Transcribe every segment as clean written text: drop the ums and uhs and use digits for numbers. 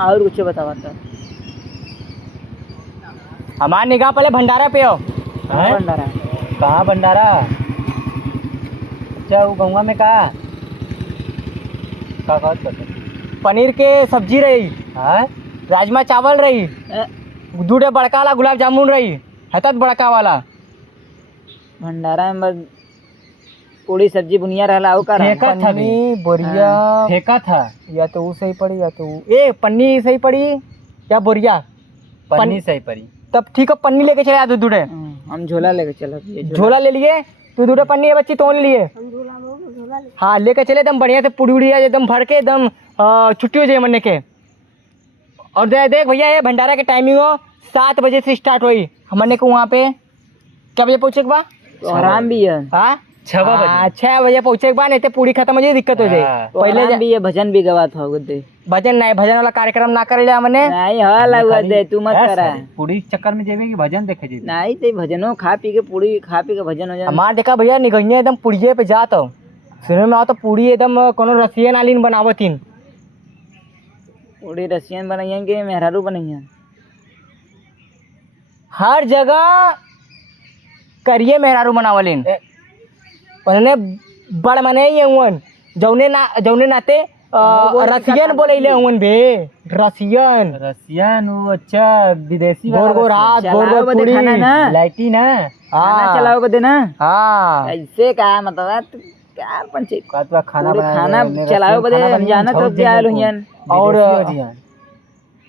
और कुछ बतावा तो हमार निगाह पहले भंडारा पे हो। भंडारा कहाँ भंडारा? अच्छा वो गंगा में का पनीर के सब्जी रही, राजमा चावल रही, दूधे बड़का वाला गुलाब जामुन रही है तो बड़का वाला। भंडारा में पूरी सब्जी बुनिया रहला हो का फेंका था बोरिया फेंका था, या तो वो सही पड़ी या तो ए पन्नी सही पड़ी या बोरिया पन्नी सही पड़ी। तब ठीक है पन्नी लेके चले आते दूधे, हम झोला लेके चला। झोला ले लिए तू, दूधे पन्नी है बच्ची तो ले लिए। हाँ लेके चले एकदम बढ़िया से पूरी उड़ी एकदम भर के एकदम छुट्टी हो जाए मरने के। और देख भैया ये भंडारा के टाइमिंग हो 7 बजे से स्टार्ट हुई हमने को वहाँ पे। क्या बजे पहुँचे के बाद तो आराम भी है। हाँ 6 बजे पहुँचे के बाद, नहीं तो पूरी खत्म हो जाए दिक्कत हो जाए। पहले भी ये भजन भी गवात हो दे। भजन नहीं, भजन वाला कार्यक्रम ना कर लिया हमने। नहीं हाँ लगा दे तू मत करा पूरी चक्कर में जेबे कि भजन देखे जेबे। नहीं तो भजनो खा पी के पूरी खा पी के भजन हो जाए। हमार देखा भैया निगहिया एकदम पुड़िये पे जात हो, सुने में आओ तो पूरी एकदम कोनो रसियन आलीन बनावतीन। पूरी रसियन बनाइए कि मेहरारू बनाइए? हर जगह करिए मेहरारू बनावलिन। उन्होंने बड़ मने ही हुन जौने नाते रसियन बोले हुन बे। रसियन वो अच्छा विदेशी गोरगोरात गोरगोर खाना ना लाइटी ना खाना चलाओ बदे ना। हाँ ऐसे का मतलब क्या पंचे खाना चलाओ बदे जाना तो जाए लोहियन। और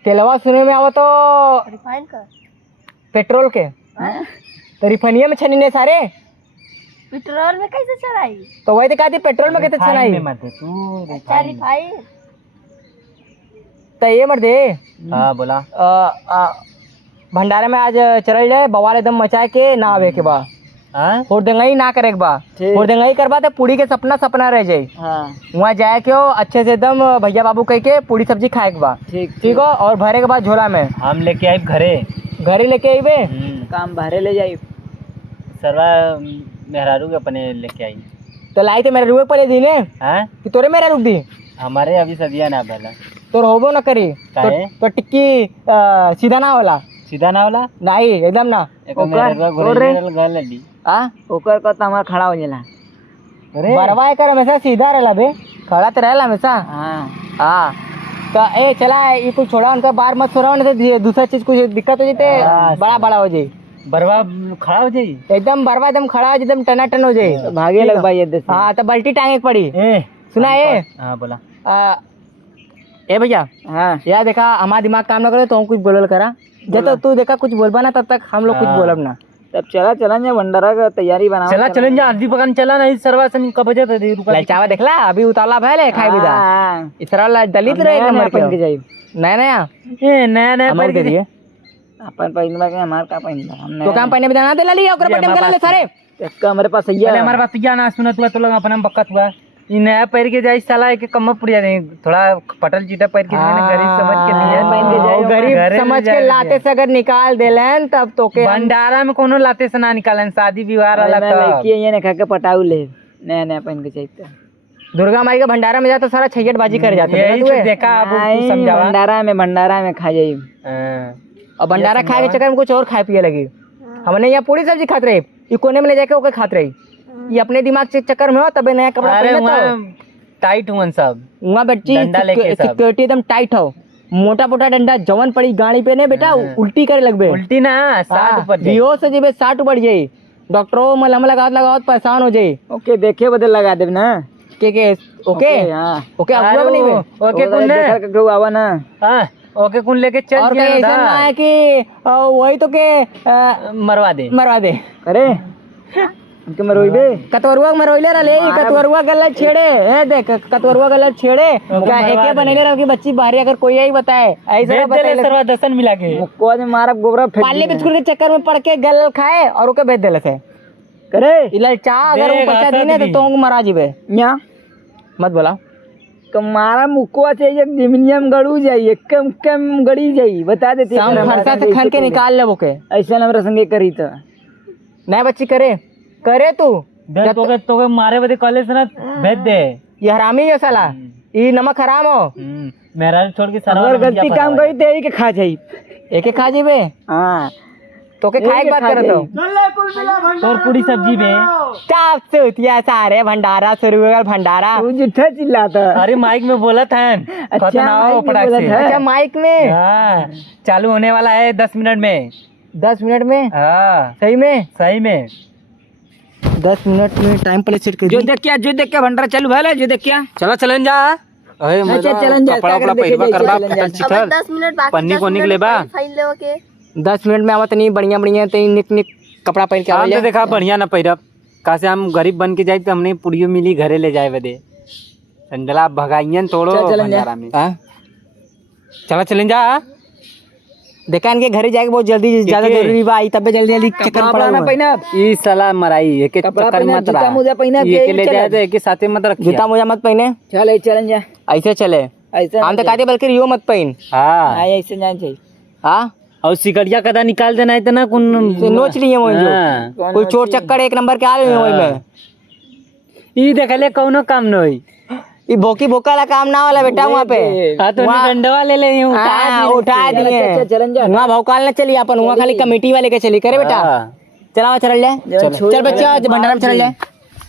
तेलवा सुने में आवा तो रिफाइन का पेट्रोल के तो रिफाइनिया में छनीने सारे पेट्रोल में कैसे चलाई? तो वही तो कहती पेट्रोल में कैसे चलाई रिफाइन तो ये मर दे। हाँ बोला भंडारा में आज चल जाए बवाल एकदम मचा के ना आवे के बा होर्दंगाई ना करे के बा। होर्दंगाई करबा तो पूरी के सपना रह जाये। वहाँ जाए के अच्छे से एकदम भैया बाबू कह के पूरी सब्जी खाए के बा। ठीक हो और भरे के बाद झोला में हम लेके आए घरे लेके आईबे काम बाहरे ले जाई सरवा मेहरारू के अपने लेके आई तो लाई तो मेहरारू पहले दी ने कि तोरे मेहरारू दी हमारे अभी सदिया ना भला तो होबो ना करी तो टिक्की सीधा ना होला नहीं एकदम ना ओकर का हमार खड़ा हो जाला। बरवा कर हमेशा सीधा रहला बे, खड़ा तो रहला हमेशा। हाँ तो ए चला ये कुछ छोड़ा उनका बार मत छोड़ा नहीं तो दूसरा चीज कुछ दिक्कत हो जाते बड़ा हो जाए। बरवा खड़ा हो जाए एकदम, बरवा एकदम खड़ा हो जाए एकदम टनाटन हो जाए तो भागे लग भाई। हाँ तो बल्टी टांगे पड़ी सुना ए। हाँ बोला ए भैया। हाँ यार देखा हमारा दिमाग काम ना करे तो हम कुछ बोलल करा जब तो तू देखा कुछ बोलबा ना तब तक हम लोग कुछ बोलब ना। तब चला भंडारा का तैयारी बना चलन जा अर्धी पकान चला नहीं सरवासन का बजे तो चावा देखला अभी उतारला भले खाए बिदा इसरा दलित रहे नंबर के जाई नया पहन के दिए अपन पहिनवा के हमार का पहिनवा हम तो काम पहने बिदा ना देला लिया ओकरा बटन करा ले सारे हमारे पास सही है। हमारे पास या ना सुना तो लोग अपन बक्कत हुआ ये नया पैर के जाए साला के कम पुड़िया नहीं थोड़ा पटल चीटा पैर के गरीब समझ के लिए पहन के जाए गरीब समझ के लाते से अगर निकाल देलन तब तो के भंडारा में कोनो लाते से ना निकालन शादी विवाह वाला लड़की ये ने खा के पटाऊ ले नया पहन के चाहिए। दुर्गा माई का भंडारा में जाता सारा छैयट बाजी कर जाते हैं देखा अब तू समझा। भंडारा में खा जाई और भंडारा खाए के चक्कर में कुछ और खाए पिए लगी। हमने यहाँ पूरी सब्जी खाते रहे ये कोने में ले जाके ओके खाते रही ये अपने दिमाग के चक्कर में हो तबे नया कपड़ा पहने टाइट हुआ सब वहाँ बच्ची सिक्योरिटी एकदम टाइट हो मोटा डंडा जवन पड़ी गाड़ी पे ने बेटा उल्टी करे लगबे उल्टी ना 60 ऊपर बेहोश हो जेबे 60 ऊपर जाई डॉक्टरों मलहम लगावत परेशान हो जाई। ओके देखे बदल लगा देब ना के ओके हां ओके अगुआ बनी बे ओके कौन ने आवा ना हां ओके कौन लेके चल और ऐसा ना है कि वही तो के मरवा दे अरे उनके मरोइबे कतवरुआ मरोइले रहले कतवरुआ गलत छेड़े है देख कतवरुआ गलत छेड़े क्या एके बनेले रह की बच्ची बाहरी अगर कोई यही बताए ऐसा बताए सरवा दसन मिला के मुक्को ने मारा गोबरा फेंक पाले बिस्कुट के चक्कर में पड़ के गल खाए और ओके भेज देले से करे इला चा अगर वो पैसा देने तो तोंग मरा जीबे या मत बोला तो मारा मुक्को से एक डिमिनियम गड़ू जाई कम गड़ी जाई बता देते हम फरसा से खन के निकाल ले ओके ऐसा हमरा संगे करी तो नहीं बच्ची करे तू तो मारे बदे कॉलेज ना भेज दे ये हरामी है साला ये नमक हराम हो। मेरा छोड़ के सारा अगर गलती काम करी तो यही के खा जाई। एक एक खा जेबे हाँ तो के खाए के बात करत हो। तोर पूरी सब्जी बे। क्या से होतिया सारे भंडारा शुरू हो गया भंडारा। तू जिठा चिल्लाता। अरे माइक में बोला था अच्छा, खतना हो माइक में फटाक बोला से। था। अच्छा माइक में हाँ चालू होने वाला है 10 मिनट में। 10 मिनट में हाँ सही में सही में 10 मिनट में टाइम प्ले सेट कर जो दी। देख क्या भंडारा चालू भले जो देख क्या। चलो चलन जा। अरे अच्छा चलन जा कपड़ा उपड़ा पहिरवा करबा फटल चिठल 10 मिनट बाकी पन्नी 10 कोनी मिनट के लेबा। फाइन लेवा के 10 मिनट में आवत नहीं बढ़िया बढ़िया ते निक निक कपड़ा पहन के हम आवल तो देखा बढ़िया ना पहिरब का से हम गरीब बन के जाए तो हमने पुड़ियो मिली घरे ले जाए बदे संडला भगाइयन तोड़ो चल, चलन जा। भंडारा में। हां चला चलन जा। देखा इनके घरे जाके बहुत जल्दी ज्यादा के? जरूरी बा ई तबे जल्दी जल्दी चक्कर कपड़ा पड़ा ना हुआ है। पहना। ई साला मराई एक कपड़ा चक्कर पहना, मत जूता रहा मोजा पहना के ये के ले चलन। जाए तो एक के साथे मत रखिए। जूता मोजा मत पहने चल चलन जा। ऐसे चले ऐसा हम तो कहते बल्कि रियो मत पहन। हाँ ऐसे जाना चाहिए। हाँ और सिकड़िया कदा निकाल देना है ना कुन से नोच लिए वही जो हाँ। कोई चोर चक्कर एक नंबर के आ रहे हैं वही में। ई देखले कौनो काम न होई। ये भोकी भोका वाला काम ना वाला बेटा वहाँ पे। हाँ तो वहाँ- डंडवा ले ले यूं हाँ, उठा दिए चल, चलन जा। वहाँ भौकाल न चली अपन वहाँ खाली कमेटी वाले के चली करे बेटा। हाँ। चला चल जाए चलो। चल बच्चा भंडारा में चल जाए।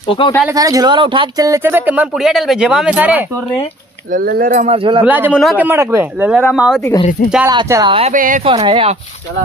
ओका उठा ले सारे झुलवा उठा के चल चल बे मन पुड़िया डल बे जेबा में सारे तोड़ रे ले हमारा झोला। गुलाब जामुनवा के मड़क बे ले आवती घर से। चल आ ए बे सोना है आ चला।